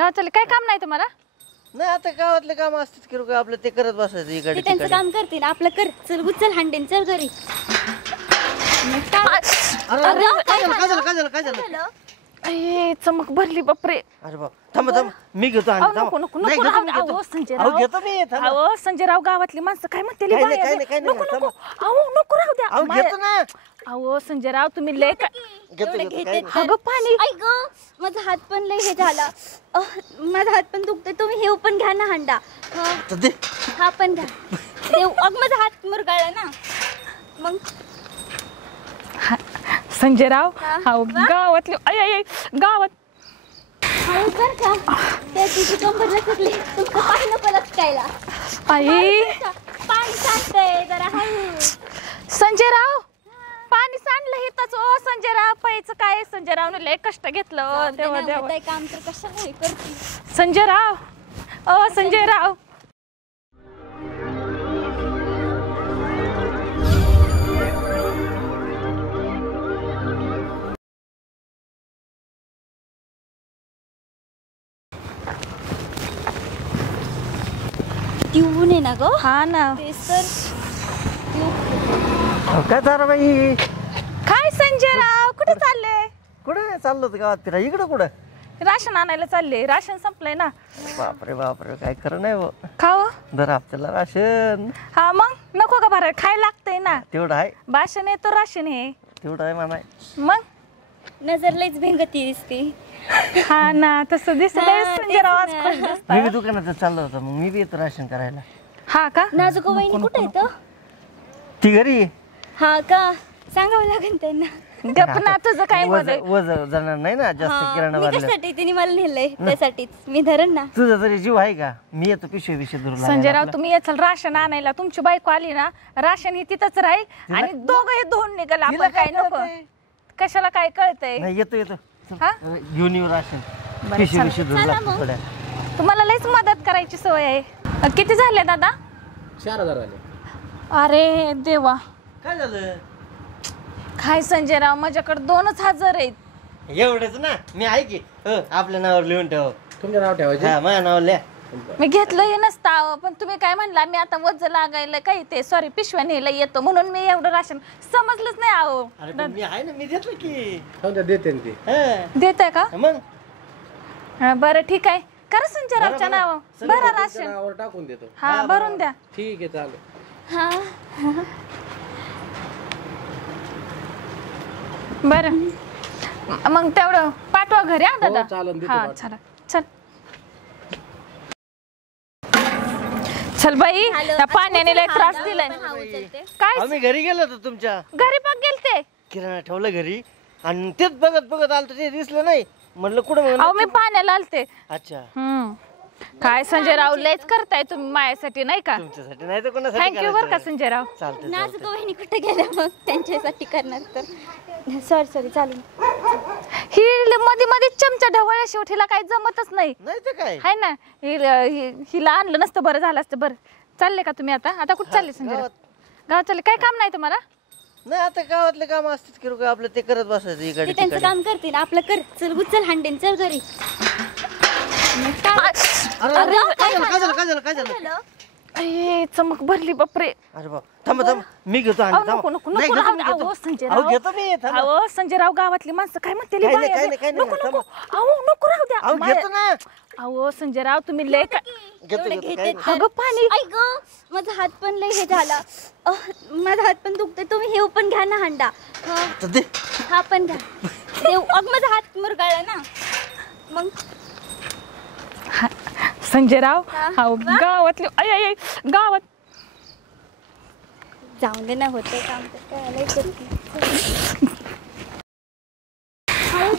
गावात चालले काय काम नाही तुम्हाला? नाही आता गावातले काम असतात की रुका आपलं ते करत बसायचं इकडे ते त्यांचं काम करते ना आपलं कर. चल उचल हांडेन चल घरी. काय झालं ए चमक भरली बापरे. अरे बाप थांबा थांबा मी घेतो आणि नको नको नको अहो संजयराव घेतो मी अहो संजयराव गावातली माणसं काय म्हणते नको नको अहो नको राहू द्या घेतो ना अहो संजयराव तुम्ही लय अगं पाणी ऐक माझा हात पण लय हे झाला. माझा हात पण दुखतोय. तुम्ही हे पण घ्या ना हांडा. हा पण घ्या. देव अग माझा हात मुरगाळला ना मग. संजयराव अहो गावातली गावात बर का त्या तिची कंबर लचकली. तुमचं पाणी नको लचकायला. आई पाणी सांडतंय जरा हळू. संजयराव पाणी सांडलं हितच. ओ संजयराव पायचं काय संजयरावने लय कष्ट घेतलं. देवा देवा काम तर कशाला हे करते संजयराव. ओ संजयराव ऊन आहे ना ग. हा ना तेच तर. काय तारा बाई काय संजयराव कुठे चालले? कुठे नाही चाललो गावात फिरा. इकडं कुठं राशन आणायला चालले. राशन संपलंय ना. बापरे बापरे काय खरं नाही हो. खाव दर आपल्याला राशन. हा मग नको का भराय खायला लागतंय ना. तेवढं आहे भाषण आहे तो राशन आहे. तेवढं आहे म्हणाय. मग नजर लईच भेंगती दिसते. हा ना तसं दिसलंय संजयराव आज खुश दिसताय. मी बी दुकानात चाललो होतो मग मी बी येतो राशन करायला. हा का नाजूक वहिनी कुठे येतं? ती घरी हा का सांगावं लागेल त्यांना. गप ना तुझं काय मध्ये वज जाणार नाही ना जास्त किराणा मी भरला. कशासाठी तिने मला नेलंय त्यासाठीच मी धरण ना. तुझा तरी जीव आहे का? मी येतो पिशवी विषय धरून संजयराव तुम्ही याचाल राशन आणायला. तुमची बायको आली ना राशन ही तिथंच राहील आणि दोघंही धुवून निघाल. आपण काय नको कशाला काय कळतंय. नाही येतो येतो हा घेऊन येऊ राशन. पिशवी विषय धरून लागतो थोड्या. तुम्हाला लयच मदत करायची सवय आहे. किती झाले दादा? 4000 झाले. अरे देवा काय झालं? काय संजयराव माझ्याकडे 2,000 आहेत. एवढंच ना मी आहे की आपल्या नावावर लिहून ठेव. तुमचं नाव ठेवायचे. हा माझ्या नावावर लिहा. मी घेतलंही नसतं पण तुम्ही काय म्हणला मी आता वज लागायला काही ते सॉरी पिशव्या न्यायला येतो म्हणून मी एवढं राशन समजलंच नाही. अहो अरे पण मी आहे ना मी देतो की. समजा देते ना ते. देत आहे का? मग बरं ठीक आहे करा संजयरावच्या नाव बरं राशन. नावावर टाकून देतो. हा भरून द्या. ठीक आहे चालेल. हा बरं मग तेवढं पाठवा घरी. हा दादा चालेल, देतो हा पाठवून. चला चल चल बाई त्या पाण्याने लय त्रास दिलाय. काय आम्ही घरी गेलो होतो तुमच्या. घरी बघ गेलते किराणा ठेवलं घरी आणि तेच बघत बघत आलतो ते दिसलं नाही म्हणलं कुठं म्हणलं. अहो मी पाण्याला आलते. अच्छा काय संजयराव लयच करताय तुम्ही माझ्यासाठी नाही का? तुमच्यासाठी नाही तर कोणासाठी थँक्यू बरं का संजयराव. चालतं नाजूक वहिनी कुठे गेल्या मग त्यांच्यासाठी करणार तर. सॉरी चालू. ही मध्ये मध्ये चमचा ढवळ्या शेवटीला काही जमतच नाही. नाही तर काय हाय ना हिला आणलं नसतं बरं झालं असतं. बरं चालले का तुम्ही आता कुठं चालले संजयराव? गावात चालले काय काम नाही तुम्हाला? नाही आता गावातले काम असतात की रुका आपलं ते करत बसायचं ते इकडे त्यांचं काम करते ना आपलं कर. चल उचल हांडेन चल घरी. काय झालं? ए चमक भरली बापरे. अरे बाप थांबा थांबा मी घेतो आणि नको नको नको अहो संजयराव घेतो मी अहो संजयराव गावातली माणसं काय म्हणते नको नको अहो नको राहू द्या. घेतो ना. अहो संजयराव तुम्ही लय घेतो पाणी ऐक माझा हात पण लय हे झाला. माझा हात पण दुखतोय. तुम्ही हे पण घ्या ना हांडा. हा पण घ्या. देव अग माझा हात मुरगाळला ना मग. संजयराव अहो गावातली गावात जाऊन दे ना होते काम तर काय लय करते.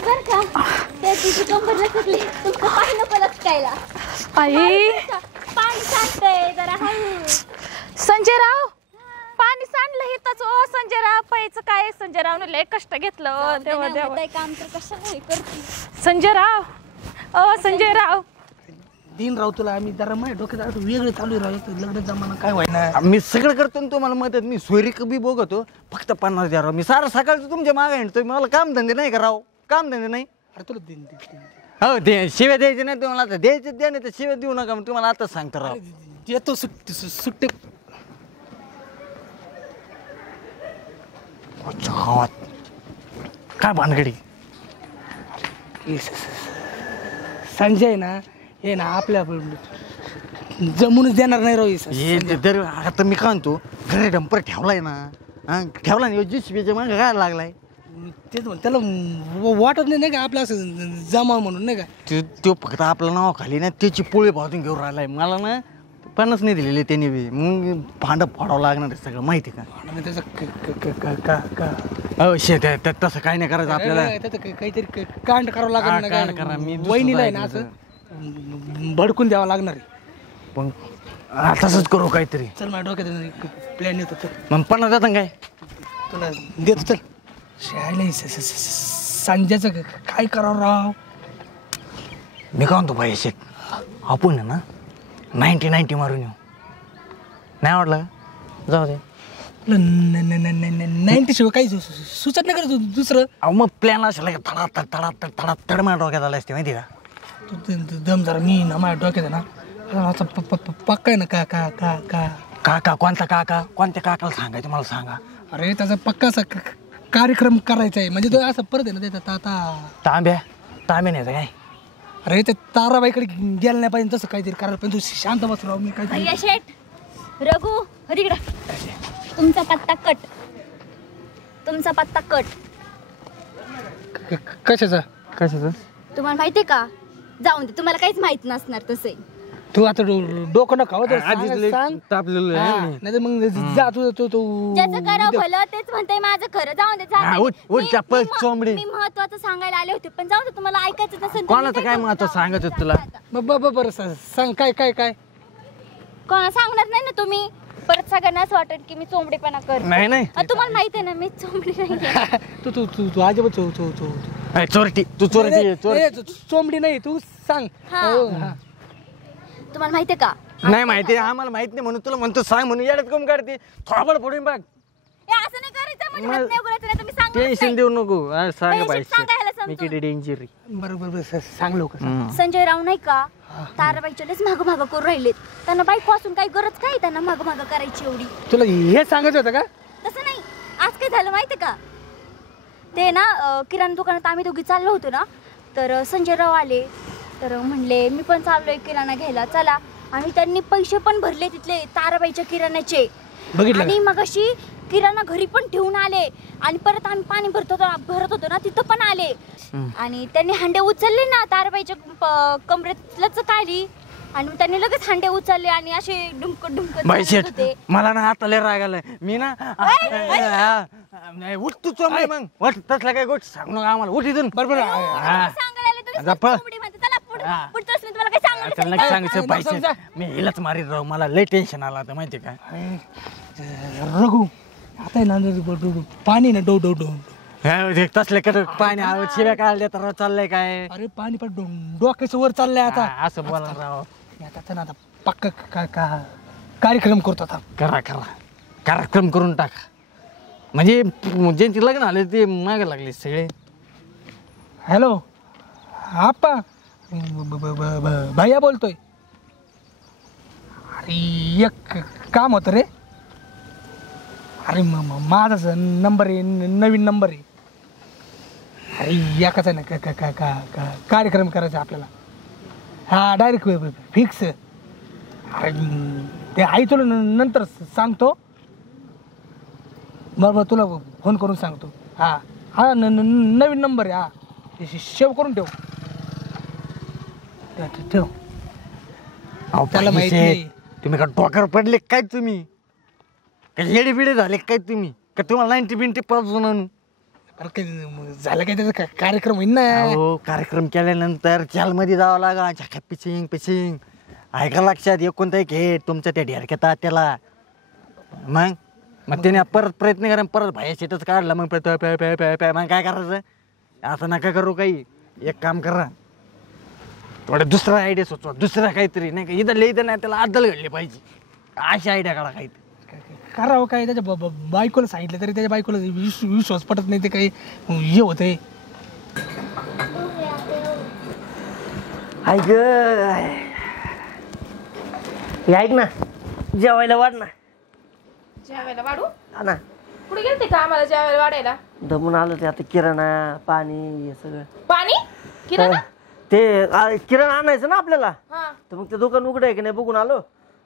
बर का त्या तिची कंबर लचकली. तुमचं पाणी नको लचकायला. आई पाणी सांडतंय जरा हळू. संजयराव पाणी सांडलं हितच. ओ संजयराव पायचं काय संजयरावने लय कष्ट घेतलं. देवा देवा काम तर कशाला हे करते संजयराव. ओ संजयराव दिनराव तुला आम्ही जरा माझ्या डोक्यात वेगळं चालू राहतो. लग्न जमाना काय व्हायना. मी सगळं करतो ना तुम्हाला मदत. मी सोयरीक बी बघतो. फक्त 50,000 मी सारा सकाळचं तुमच्या मागे हिंडतोय. मला काम धंदे नाही का राव? काम धंदे नाही. अरे तुला दिन हो ते शिव्या द्यायचे नाही तुम्हाला आता द्यायचे द्या नाही तर शिव्या देऊ नका मग तुम्हाला आताच सांगतो राव. येतो सुट्टे अच्छा, गावात काय भानगडी. संजय ना हे ना आपल्या जमूनच देणार नाही राव हे ते दर आता मी काय म्हणतो घरी डंपर ठेवलाय ना हा ठेवला नाही जीसीबीच्या मागे काय लागलाय. तेच म्हण त्याला वाटत नाही का आपलं असं जमा म्हणून नाही का. तो फक्त आपलं नाव खाली ना त्याची पोळी भाजून घेऊन राहिलाय. मला ना 50 नाही दिलेले त्यांनी बी. मग भांडं फोडावं लागणार आहे सगळं माहिती का. आणि त्याचं हो शेत तसं काही नाही करायचं आपल्याला. काहीतरी कांड करावं लागणार कांड करा. मी दुसरं वहिनीला आहे ना ऐकलं असं भडकून द्यावं लागणार आहे. पण तसंच करू काहीतरी. चल माझ्या डोक्यात प्लॅन येतो तर मग 50 जातं काय तुला देतो. चल संजयचं काय करावं राव. मी काय म्हणतो भाई शेत आपण आहे ना 90 मारून येऊ. नाही आवडलं जाऊ दे. 90 शिवाय काही सुचत नाही करत दुसरं. अहो मग प्लॅन असेल थडाथड माझ्या डोक्यात आला असते माहिती का. तू दम जरा मी ना माझ्या डोक्यात आहे ना असं पक्का आहे ना का का का का काका कोणता काका कोणत्या काकाला सांगायचं मला सांगा. अरे त्याचा पक्का असा कार्यक्रम करायचा आहे. म्हणजे तो असं परत आहे ना त्याचा तांब्या न्यायचं काय. अरे त्या ताराबाईकडे गेलं नाही पाहिजे तसं काहीतरी करायला पाहिजे. तू शांत बस राव. मी काय भैया शेठ रघु हरिकडा तुमचा पत्ता कट. तुमचा पत्ता कट. कशाचा तुम्हाला माहितीये का. जाऊन दे तुम्हाला काहीच माहित नसणार तसे. तू आता डोकं नका हो तर सांग. तापलेलं नाही तर मग जा तू ज्याचं करावं भलं तेच म्हणताय माझं खरं. जाऊन दे हा, उठ, उठ, चप्पल, मी चोंबडी. महत्वाचं सांगायला आले होते पण जाऊ दे तुम्हाला ऐकायचं नसेल तर मी कोणाचं काय करू? महत्व जाऊ, सांगत होत जा, तुला. जा, जा. बरं सांग काय काय काय. कोणाला सांगणार नाही ना तुम्ही. परत सगळ्यांना असं वाटेल की मी चोंबडेपणा करते. नाही तुम्हाला माहित आहे ना मी चोंबडी नाही. तू अजिबात चोरटी तू चोरटी चोंबडी नाही. तू सांग. हा. हो, हा. तुम्हाला माहितीये का. नाही माहिती आम्हाला माहित नाही म्हणून तुला म्हणतो सांग म्हणून येड्यात कम काढते थोडं फोडून बघ. ए, असं नाही करायचं म्हणजे हात नाही उघडायचं नाही तुम्ही सांगू टेन्शन देऊ नको सांग पैसे पाहिजे सांगायला मी समजून. किती डेंजर. बरोबर सांग लोक. संजय राव नाही का ताराबाईच्या लस माग माग करून राहिलेत. त्यांना बाईक वाचून काही गरज काय त्यांना माग माग करायची एवढी. तुला हे सांगायचं होतं का. तसं नाही. आज काय झालं माहितीये का. ते ना किराणा दुकानात आम्ही दोघी चाललो होतो ना तर संजय राव आले तर म्हणले मी पण चाललोय किराणा घ्यायला चला. आणि त्यांनी पैसे पण भरले तिथले ताराबाईच्या किराण्याचे. बघितलं आणि मग अशी किराणा घरी पण ठेवून आले. आणि परत आम्ही पाणी भरत होतो ना तिथं पण आले. आणि त्यांनी हांडे उचलले ना ताराबाईच्या कमरेत लचक आली. आणि त्यांनी लगेच हांडे उचलले आणि असे डुमकत होते. मला ना आता लय राग आलाय. मी ना उठ तू चोंबडी मग उठ तसला काय गोष्ट सांगू नका आम्हाला. उठ इथून बरोबर. सांगायला आले तुम्ही चोंबडी म्हणते. चला पुढच्या वेळेस मी तुम्हाला काही सांगणार नाही. सांगायचं पाहिजे. मी हिलाच मारीत राहू. मला लय टेन्शन आला आता माहिती का. रघु आता आहे ना पाणी ना डो डो डो. तसले कट पाणी शिव्या काढल्या तर चाललंय काय. अरे पाणी पण डोक्याच्या वर चाललंय आता. असं बोला राव. आता ना आता पक्का कार्यक्रम करतो आता. करा कार्यक्रम करून टाका. म्हणजे ज्यांची लग्न आले ते मागे लागले सगळे. हॅलो आप्पा भैया बोलतोय. अरे एक काम होतं रे. अरे माझाच नंबर आहे नवीन नंबर आहे. अरे एकाच आहे ना कार्यक्रम करायचा आपल्याला. हा डायरेक्ट फिक्स. अरे ते आई तुला नंतर सांगतो. बरोबर तुला फोन करून सांगतो. हा नवीन नंबर आहे. हा सेव्ह करून ठेव. त्याला माहिती नाही. तुम्ही का डोक्यावर पडले काय तुम्ही का येडे बिडे झाले काय तुम्ही का तुम्हाला 90 पासून आणू. झालं काय त्याचा कार्यक्रम होईल ना. हो कार्यक्रम केल्यानंतर मध्ये जावं लागा. पिचिंग ऐका लक्षात कोणता एक हे तुमच्या त्या ढेरक्यात त्याला मग त्याने परत प्रयत्न करा परत भाई शेटच काढला. मग मग काय करायचं. असं नका करू. काही एक काम करा थोडं दुसरा आयडिया सुचवा. दुसरा काहीतरी नाही का इथं नाही त्याला अद्दल घडली पाहिजे. अशी आयडिया काढा काहीतरी. करावं काय त्याच्या बायकोला सांगितलं तरी त्याच्या बायकोला विश्वास पटत नाही. ते काही हे होतंय. ऐक ऐक ना जेवायला वाढ ना. जेवायला वाढू हा ना कुठे गेलते का आम्हाला जेवायला वाढायला? दमून आलो ते आता किराणा पाणी हे सगळं पाणी किराणा ते किराणा आणायचं ना आपल्याला. हा तर मग ते दुकान उघडं आहे की नाही बघून आलो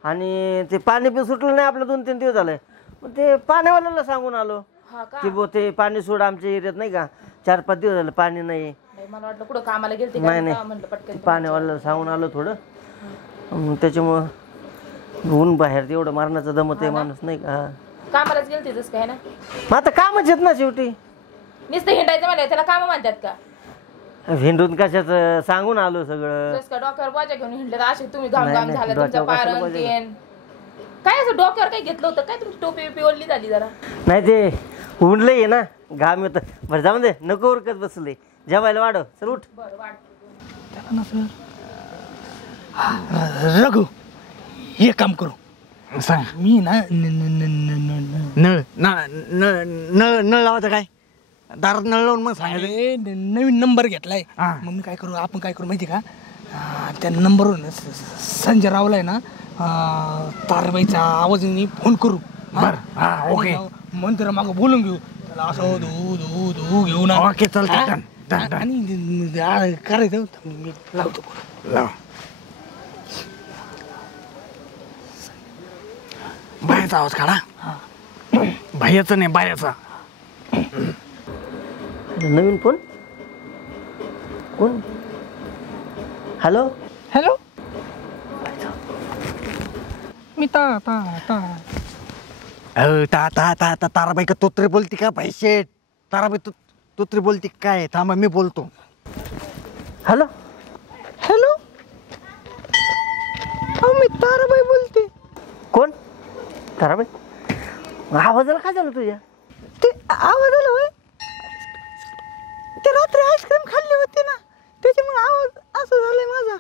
आणि ते पाणी पण सुटलं नाही आपलं 2-3 दिवस झाले. मग ते पाण्यावाल्याला सांगून आलो हा का? की बो ते पाणी सोड आमच्या एरियात नाही का 4-5 दिवस झाले पाणी नाही. नाही, मला वाटलं कुठं कामाला गेलते नाही का नाही म्हणलं पटकन. पाण्यावाल्याला सांगून आलो थोडं. मग त्याच्यामुळं ऊन बाहेर तेवढं मारण्याचं दमत आहे माणूस नाही का. कामालाच गेलते तसं काय ना. मग आता कामच येत ना शेवटी. नुसतं हिंडायचं मला त्याला काम म्हणतात का? हिंडून कशाचं सांगून आलो सगळं. जसं का डोक्यावर बाजा घेऊन हिंडले असे तुम्ही घाम नाही, घाम नाही, झाला तुमचा डोक्यावर कशाला पारण बोजा तेन. काय असं डोक्यावर काय घेतलं होतं काय? तुमची टोपी बिपी ओढली झाली जरा. नाही ते ऊन लई आहे ना घाम येतं. बरं जाऊन दे नको उरकत बसले जेवायला वाढव चल उठ. बरं वाढ. त्याला ना सर रघु हे काम करू सांग. मी ना नळ नळ नळ नळ लावायचं काय? दारात नळ लावून मग सांगायचं. अरे नवीन नंबर घेतलाय. हा. मग मी काय करू आपण काय करू माहिती का त्या नंबरवरून संजय रावला आहे ना तारबाईचा आवाजाने फोन करू. बरं हा ओके मंदिरा मागं बोलून घेऊ त्याला असं धू धू धू घेऊ ना. ओके चालतं हा? डन डन डन आणि करायचं मी लावतो. लाव. बायाचा आवाज काढा. बायाचा नाही बायाचा. नवीन फोन कोण? हॅलो हॅलो मी ता ता ता ता ता ता ता ताराबाई का तोत्रे बोलती का पैसे? ताराबाई तोत्रे बोलती काय? थांबा मी बोलतो. हॅलो हॅलो अहो मी ताराबाई बोलते. कोण? ताराबाई आवाजाला काय झालं तुझ्या? ते आवाज आला होय. ते रात्री आईस्क्रीम खाल्ली होती ना त्याच्यामुळे आवाज असं झालंय माझा.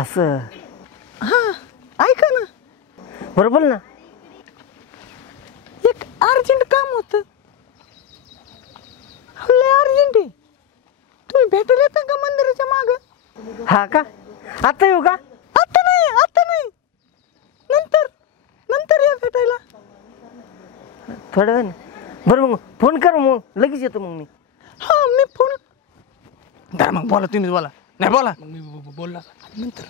असं हा ऐका ना बरं बोल ना. एक अर्जंट काम होतं. लय अर्जंट आहे. तुम्ही भेटायला येता का मंदिराच्या मागं? हा का आता येऊ का? आता नाही नंतर नंतर या भेटायला. थोड्या वेळ बरं मग फोन कर मग लगेच येतो मग मी. हा मी फोन तर मग बोला तुम्हीच बोला. नाही बोला. मी बोलला नंतर.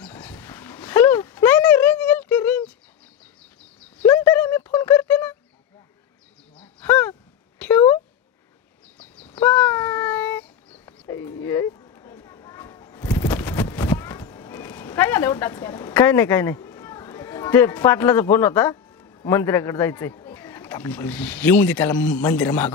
हॅलो नाही रेंज गेलती रेंज. नंतर मी फोन करते ना. हा ठेवू बाय. काय झालं एवढाच केला? काय नाही ते पाटलाचा फोन होता मंदिराकडे जायचंय. येऊन दे त्याला मंदिर माग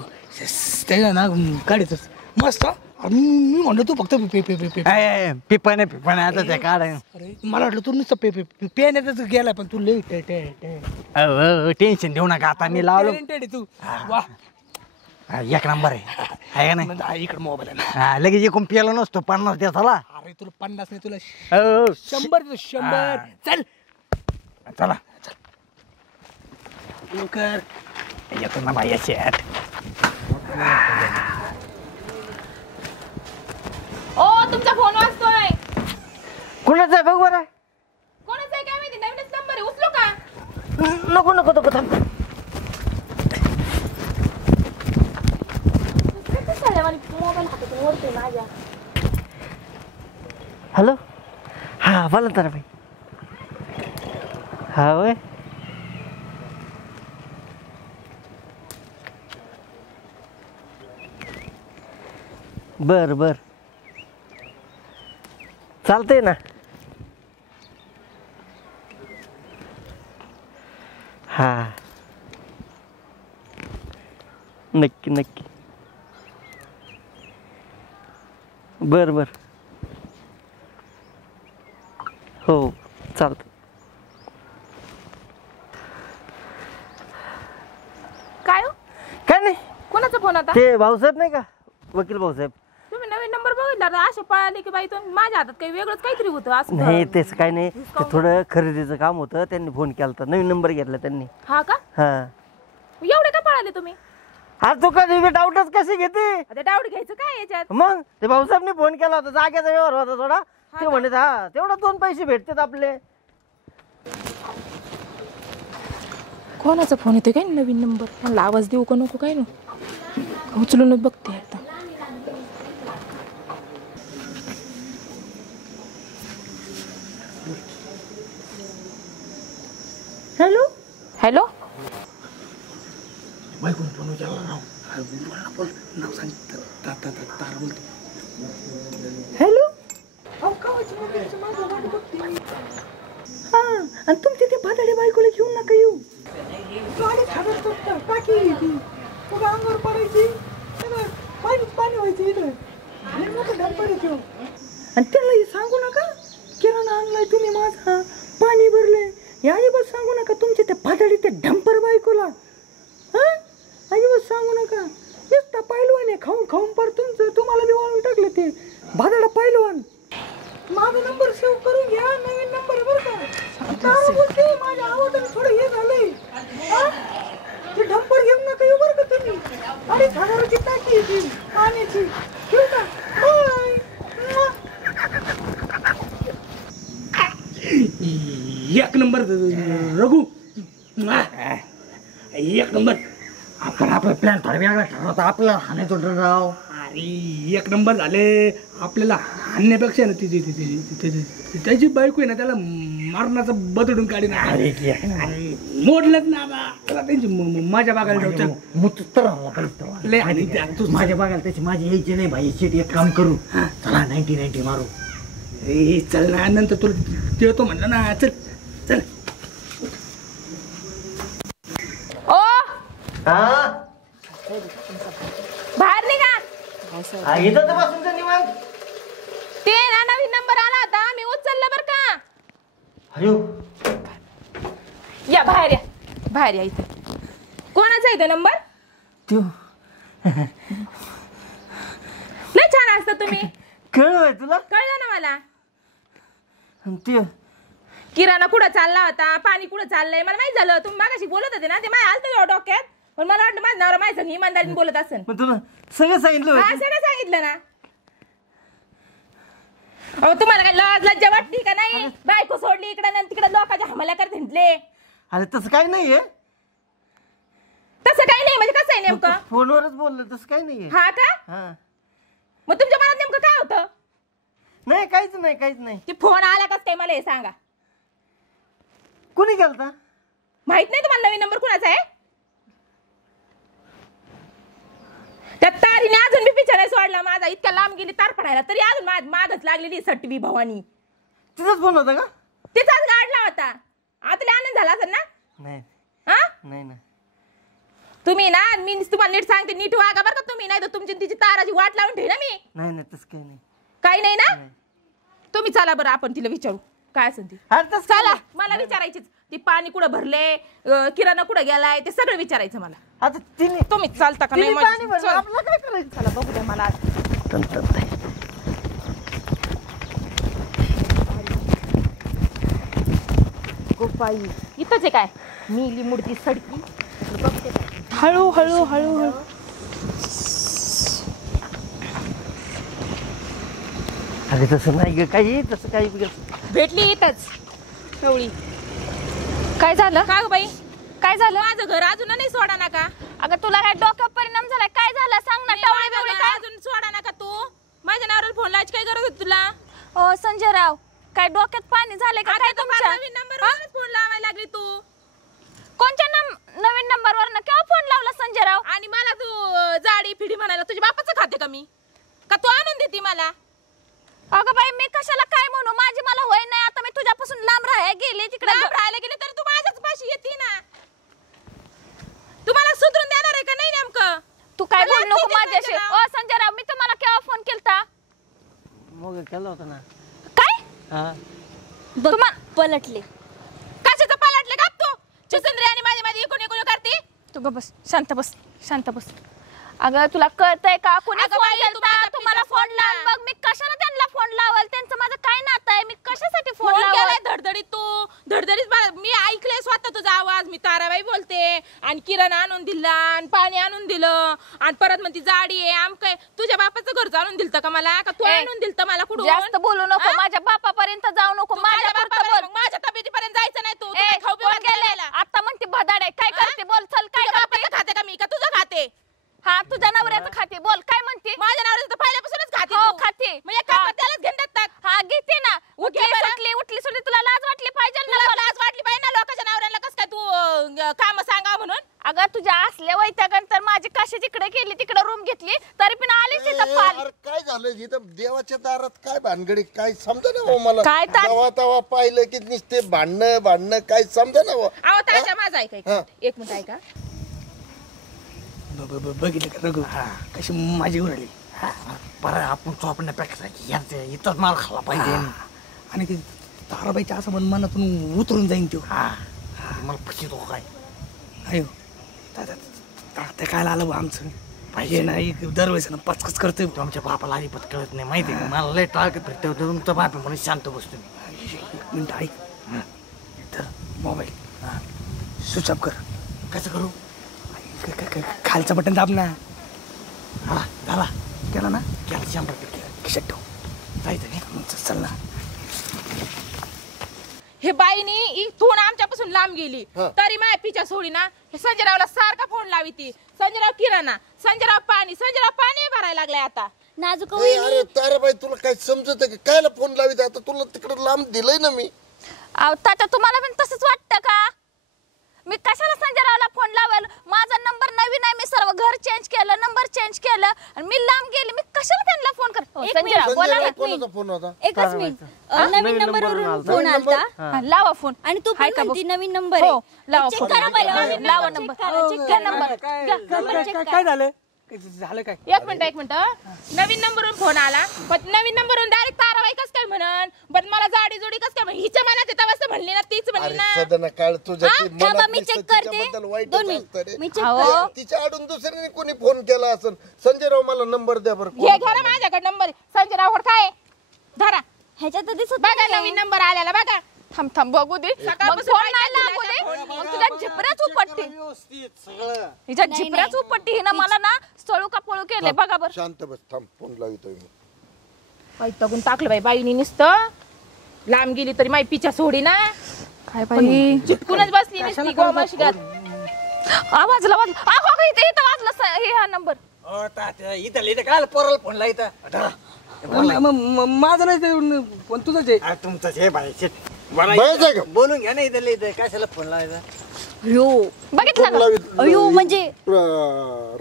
त्याला ना काढायचं मस्त. मी म्हणलं तू फक्त पे पे पे पे पिपाने आता त्या काढ. अरे मला वाटलं तू नुसतं पे पे पेण्यातच गेला पण तू लई टेन्शन देऊ नका. आता मी लावलो. टॅलेंटेड आहे तू. वा एक नंबर आहे का नाही? इकडे मोबाईल आहे ना. हा, लगेच एकूण पियाला नसतो 50 द्याला. अरे तुला 50 नाही तुला हो, 100 देतो 100. चल चला लवकर. येतो ना बाई शेट. ओ तुमचा फोन वाजतोय. कुणाचा आहे बघ बरं. कोणाचा आहे काय माहिती? नवीनच नंबर आहे. उचलू का? नको थांब. मोबाईल हातातून ओढतोय माझ्या. हॅलो हा बोला ताराबाई. हा होय बर चालतंय ना. हा नक्की बर हो चालतं. काय हो? काय नाही कोणाचा फोन होता? ते भाऊसाहेब नाही का वकील भाऊसाहेब. तुम्ही नवीन नंबर बघितला तर असे पळाले की बाई तुम्ही माझ्या हातात काही वेगळंच काहीतरी होतं असं. नाही तेच काय नाही ते थोडं खरेदीचं काम होतं त्यांनी फोन केला होता. नवीन नंबर घेतला त्यांनी. हा का? हा एवढे का पळाले तुम्ही? हा तू कधी डाऊटच कशी घेते? आता डाऊट घ्यायचं काय याच्यात? मग ते भाऊसाहेबने फोन केला होता, जागेचा व्यवहार होता थोडा, ते म्हणत हा तेवढा 2 पैसे भेटतात आपले. कोणाचा फोन येतो काय नवीन नंबर? मला आवाज देऊ का नको काय ना, उचलूनच बघते आता. हॅलो हॅलो, बायकोने फोन उचलला राव. बोल नाव सांग. तारा बोलतो. हॅलो. हा आणि तुमची ते भादाडी बायकोला घेऊन नका येऊ. गाडी खाडत टाकी तुला अंगावर पडायची, पाणी व्हायचं इथं. आणि त्याला हे सांगू नका किराणा आणलाय तुम्ही माझा, पाणी भरले. या अजिबात सांगू नका तुमच्या त्या भादाडी त्या ढंपर बायकोला. हा अजिबात सांगू नका. नुसता पैलवान आहे, खाऊन खाऊन पर तुम्हाला बी वाळून टाकले ते भादाडा पैलवान. माझा नंबर सेव्ह करून घ्या, नवीन नंबर बरं का. तारा बोलते, माझ्या आवाजाने थोडं हे झालंय. ते ढंपर घेऊन नका येऊ बरं का तुम्ही. 2,500ची टाकी आहे ती पाण्याची. ठेवू का? बाय. एक नंबर रघु, एक नंबर. आपण आपला प्लॅन थोडा वेगळा ठरवता, आपल्याला हाणायचो राव. अरे एक नंबर झाले. आपल्याला हाणण्यापेक्षा ना त्याची बायको आहे ना, त्याला मारण्याचं बदलून काढी ना मोडलंच ना त्याला. त्यांची माझ्या बघायला माझ्या बघायला त्याची माझी यायची नाही भाई. शेट एक काम करू, चला 90-90 मारू. ए चल ना, नंतर तुला देतो म्हणलं ना. चल चल. ओ हा बाहेर निघा. इथं तर बसून तर निवांत. ते ना नवीन नंबर आला होता, मी उचलला बर का. अयो या बाहेर, या बाहेर या. इथे कोणाचा आहे तो नंबर? त्यो लय छान असता तुम्ही. कळलं तुला? कळलं ना मला. त्यो किराणा कुठं चालला होता, पाणी कुठं चाललंय मला माहित झालं. तुम्ही मागाशी बोलत होते ना, ते माझ्या आलतं डोक्यात. पण मला वाटतं माझं नवरा माझ्या संग इमानदारीने बोलत असेल. मग तुला सगळं सांगितलं हा होतं? सगळं सांगितलं ना. अहो तुम्हाला काय लाज लज्जा वाटली का नाही? बायको सोडली इकडं तिकडं लोकांच्या हमला करत हिंडले. अरे तसं काही नाहीये. तसं काही नाही म्हणजे कसं आहे नेमकं? फोनवरच बोललं, तसं काही नाहीये. हा का? हा मग तुमच्या मनात नेमकं काय होतं? नाही, काहीच नाही, काहीच नाही. ते फोन आला कस काय मला हे सांगा. कुणी केलता? माहित नाही तुम्हाला नवीन नंबर कुणाचा आहे? त्या तारीने अजून मी पिछाडा सोडला माझा. इतक्या लांब गेली तार पडायला, तरी अजून मागच लागलेली सटवी भवानी. तिचाच फोन होता का? तिचाच गाडला होता. आता लय आनंद झाला असेल ना? नाही हा नाही ना. तुम्ही ना, मी तुम्हाला नीट सांगते, नीट वागा बरं का तुम्ही. नाही तर तुमची तिची ताराची वाट लावून ठेवी ना मी. नाही नाही तसं काही नाही. काही नाही ना? तुम्ही चला बरं, आपण तिला विचारू काय असेल ती. अरे तसं काही चला, नाही. मला विचारायचीच. ती पाणी कुठं भरले, किराणा कुठं गेलाय, ते सगळं विचारायचं मला. आता तिने तुम्ही चालता का नाही? तिने पाणी भरलं, चला. आपलं काय करायचं? चला बघू द्या मला. गोपाई इथंच आहे काय? मीली मूर्ती सडकी. हळू हळू हळू हळू. अरे तसं नाही ग, काही तसं काही भेटली इथंच एवढी. काय झालं? काय गं बाई, काय झालं? माझं घर अजून नाही सोडा ना का? अगं तुला काय डोक्यावर परिणाम झालाय? काय झालं सांग ना. टवळे बिवळे काय? अजून सोडा ना का तू? माझ्या नवऱ्याला फोन लावायची काय गरज होती तुला? ओ संजय राव, काय डोक्यात पाणी झालंय का काय तुमच्या? नवीन नंबर फोन लावायला लागली तू. कोणत्या नवीन नंबरवरनं केव्हा फोन लावला संजय राव? आणि मला तू जाडी फिडी म्हणायला तुझ्या बापाचं खाते का मी? का तू आणून देते मला? अगं बाई मी कशाला काय म्हणू, माझी मला होय नाही. आता मी तुझ्यापासून लांब राहायला गेले तिकडे. लांब राहायला गेले तरी तू माझ्याच पाशी येते ना. तुम्हाला सुधरून देणार आहे का नाही नेमकं? तू काय मला बोल नको किती माझ्याशी. संजय राव? ओ संजय राव, मी तुम्हाला केव्हा फोन केलता? मग केला होता ना. काय हा तुम्हाला पलटले? कशाचं पलटले का तू? चिसंद्री आणि माझी माझी इकडून इकडून करते. तू ग बस, शांत बस, शांत बस. अगं तुला कळतंय का? कुणी अगं फोन बाई, केलता? तुम्हाला तुम्हाला प्लीज फोन फोन लावून लाव. बघ. मी कशाला त्यांना फोन लावल? त्यांचं माझं काय नातं आहे? मी कशासाठी फोन फोन केलाय लावल? धडधडीत तू. धडधडीत मी ऐकले स्वतः तुझा आवाज. मी ताराबाई बोलते आणि किरण आणून दिला आणि पाणी आणून दिलं गाडी आहे आम काय तुझ्या बापाचं घर जाणून दिलतं का मला का तू आणून दिलतं मला कुठून जास्त बोलू नको माझ्या बापापर्यंत जाऊ नको माझ्या बोल माझ्या तब्येतीपर्यंत जायचं नाही तू ए, खाऊ कोण गेले? आता म्हणते भदाड आहे काय करते बोल चल काय करते खाते का मी का तुझं खाते हा तुझ्या नवऱ्याचं खाते बोल काय म्हणते माझ्या नवऱ्याचं तर पहिल्यापासूनच खाते हो तू. खाते मग एक काम कर, त्यालाच घेऊन देतात हा घेते ना उठली बरं. सुटली सुटली तुला लाज वाटली पाहिजे ना तुला लाज वाटली पाहिजे ना लोकांच्या नवऱ्याला कस काय तू काम सांगा म्हणून अगं तुझ्या असल्या वैतागन तर माझी कशी तिकडे गेली तिकडे रूम घेतली तरी पण आलीच इथं पाल अरे काय झालं इथं देवाच्या दारात काय भानगडी काय समजा ना मला काय ता- तवा तवा पाहिलं की नुसते भांडणं काय समजा ना अहो तात्या माझा ऐका हा. एक मिनिट ऐका बघितलं का रघु कशी माझी उरली परत आपण चोपण्यापेक्षा याचं इथंच माल खाला पाहिजे आणि ते ताराबाईच्या असं मनातून उतरून जाईन तो हा मला पशी तो काय अयो ते काय आलं बा आमचं पाहिजे ना एक दरवेळेस ना पचकच करतोय तुमच्या बापाला अजिबात कळत नाही माहिती का मला लय टाळक फिरते तुमचं बाप म्हणून शांत बसतो मी एक मिनिट ऐक तर मोबाईल स्विच ऑफ कर कसं करू खालचं बटन दाब ना हा झाला केला ना केला 100% खिशात ठेव जायचं नाही चल ना हे बाईनी इथून आमच्यापासून लांब गेली तरी माझ्या पिच्या सोडी ना हे संजयरावला सारखा फोन लावी ती संजयराव किराणा संजयराव पाणी भरायला लागलाय आता नाजूक अरे ताराबाई तुला काय समजत आहे कायला फोन लावित आता तुला तिकडे लांब दिलंय ना मी तात्या तुम्हाला पण तसंच वाटतं का मी कशाला संजयरावला फोन लावेल माझा नंबर नवीन आहे मी सर्व घर चेंज केलं नंबर चेंज केलं आणि मी लांब गेले मी कशाला त्यांना फोन कर एक संजयराव बोला ना कोणाचा फोन होता एकच मिनिट नवीन नंबरवरून फोन आलता हा, लावा फोन आणि तू हाय पण का बघ? म्हणती नवीन नंबर हो लावा चेक फोन करा पहिलं लावा नंबर घ्या नंबर काय झालं झालं काय एक मिनिट नवीन नंबरवरून फोन आला पण नवीन नंबरवरून डायरेक्ट ताराबाई कस काय म्हणन पण मला जाडी जोडी कस काय हिच्या मनात येतं असं म्हणली ना तीच म्हणली अरे ना सदन काळ तुझ्या हा, ती थांबा, मनात मी नुसतं चेक करते. तिच्याबद्दल वाईटच 2 मिनिट. असतं रे. मी चेक अहो. तिच्या आडून दुसऱ्याने कोणी फोन केला असेल संजयराव मला नंबर द्या बरं हे घ्या ना माझ्याकडे नंबर संजयरावकडे काय आहे? धरा ह्याच्यात तर दिसत बघा नाहीये. नवीन नंबर आलेला बघा थांब बघू दे मग सकाळपासून फोन काय नाही लागू दे मग तुझ्या झिपऱ्याच उपटते हिच्या झिपऱ्याच उपटते हिनं मला ना सळू का पळू केले बघा बरं शांत बस थांब फोन लावितोय मी वैतागून टाकलं बाई बाईनी नुसतं लांब गेली तरी माई पिच्या सोडी ना काय बाई चिटकूनच बसली नुसती गोमाशिगात वाजला इथे इथं वाजला हे हा नंबर इथं काय पोराला फोन लायता माझं नाही ते पण तुझंच आहे तुमचं हे बाय बरंच आहे का? बोलून घ्या ना इथं कशाला फोन लावायचा अयो बघितलं फोन का लावित अयो म्हणजे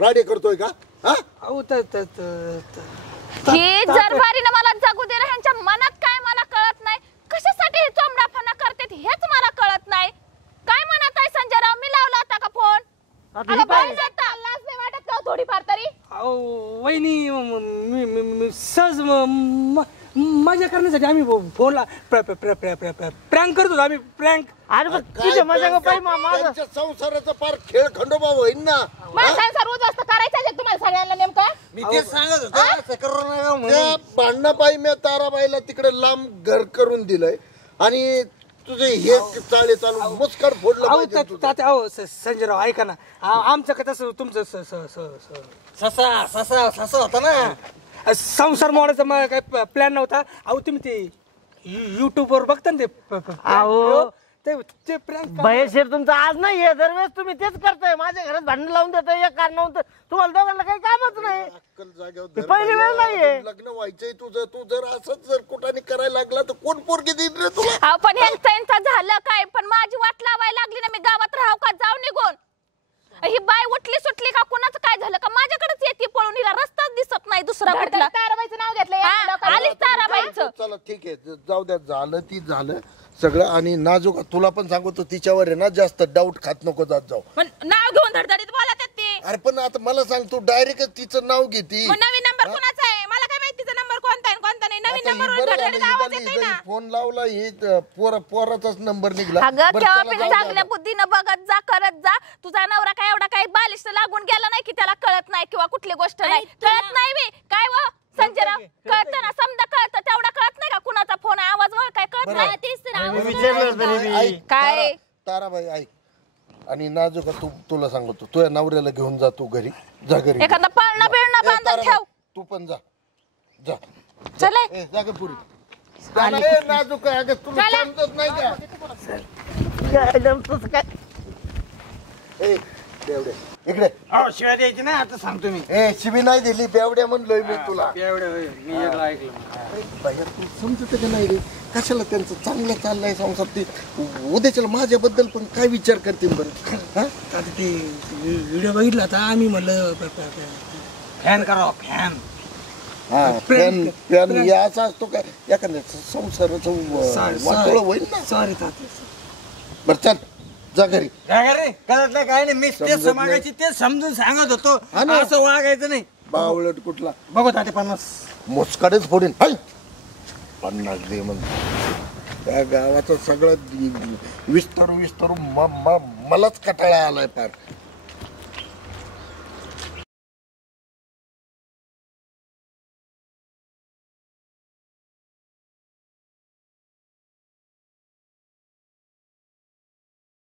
राडे करतोय का हा अहो ही जरबारीनं मला जगू दे ह्यांच्या मनात काय मला कळत नाही कशासाठी हे चोमडाफाना करतात हेच मला कळत नाही काय म्हणत आहे संजयराव मी लावला होता का फोन आता अगं ही बाई बाई- जाता. लाज नाही वाटत का थोडीफार तरी अहो वहिनी मी सहज मजा करण्यासाठी आम्ही फोनला प्रँक करतो आम्ही प्रँक अरे पण काय तुझ्या मजा प्रेम पाहिजे माझं त्यांच्या संसाराचा पार खेळ खंडोबा होईल ना मला संसार उद्ध्वस्त करायचा आहे तुम्हाला सगळ्यांना नेमका मी तेच सांगत होतो असं करू नका म्हणून. त्या भांडणापायी मी ताराबाईला तिकडे लांब घर करून दिलंय आणि तुझे हे चाले चालू मुस्काड फोडलं पाहिजे तुझं. तात्या अहो संजयराव ऐका ना आमचं का तसं तुमचं ससा होता ना संसार मोडायचा काय प्लॅन नव्हता अहो तुम्ही ते युट्यूबवर बघता ना अहो. ते प्रँक बहेर तुमचं आज नाही आहे दरवेळेस तुम्ही तेच करताय माझ्या घरात भांडण लावून देताय एक कारण नव्हतं तुम्हाला दोघांना काही कामच नाही अक्कल जागेवर ही धर पहिली वेळ बाया. नाहीये. लग्न व्हायचंय तुझं तू जर असंच जर कुठाने करायला लागला तर कोण पोरगी देईल रे तुला अहो पण ह्यांचं झालं काय पण माझी वाट लावायला लागली ना मी गावात राहू का जाऊ निघून ही बाय उठली सुटली का कुणाचं काय झालं का माझ्याकडेच येते पळून हिला रस्ताच दिसत नाही दुसरा कुठला ताराबाईचं नाव घेतलं हा, आलीच ताराबाईचं चला ठीक आहे जाऊ द्या झालं ती झालं सगळं आणि नाजूक तुला पण सांगतो तिच्यावर आहे ना जास्त डाऊट खात नको जात जाऊ पण नाव घेऊन धडधडीत बोलत आहेत ते अरे पण आता मला सांग तू डायरेक्ट तिचं नाव घेती मग नवीन नंबर कोणाचा आहे मला काय माहिती तिचा नंबर कोणता आहे आणि कोणता नाही नवीन नंबरवर धडधडीत आवाज येतोय ना फोन लावला हे पोराचाच नंबर निघला अगं बरं, तेव्हा चला, पण जाऊ द्या चांगल्या आता. बुद्धीनं बघत जा करत जा तुझा नवरा काय एवढा काही बालिश लागून गेला नाही की त्याला कळत नाही किंवा कुठली गोष्ट नाही कळत नाही बे काय व संजयराव कळतं ना समजा कळतं तेवढा कळत नाही का कुणाचा फोन आहे आवाज वळ काय कळत नाही तेच तर मी आवाज विचारलं तरी बी. ऐक, काय? ताराबाई ऐक आणि नाजूका तुला सांगतो तुझ्या नवऱ्याला घेऊन जा तू घरी जा घरी एखादा पाळणा बिळणा ए, बांधून ताराबाई, ठेव तू पण जा जा चले ए जागा पुरी नाजूका अगं तुला समजत नाही का ए बेवड्या इकडे अहो शिवाय द्यायची ना आता सांगतो मी ए शिवी नाही दिली बेवड्या म्हणलोय मी तुला मी एकलं ऐकलं बाहेर तू समजत का नाही रे कशाला त्यांचं चांगलं चाललंय संसार ते उद्याच्याला माझ्याबद्दल पण काय विचार करतील बरं हा? आता ते व्हिडिओ बघितला आता आम्ही म्हणलं फॅन करा फॅन हा पॅन पॅन या असा असतो काय एखाद्या संसाराचं वाटोळं होईल ना सॉरी तात्या बरं चल जा घरी काय रे कळत काय नाही मी समजत तेच नाही. मागायची तेच समजून सांगत होतो हा ना. असं वागायचं नाही बावळट कुठला बघू ताटे 50 मोचकाडेच फोडीन हाय 50 दे म्हणतो त्या गावाचं सगळं विस्तारू मलाच कटाळा आलाय फार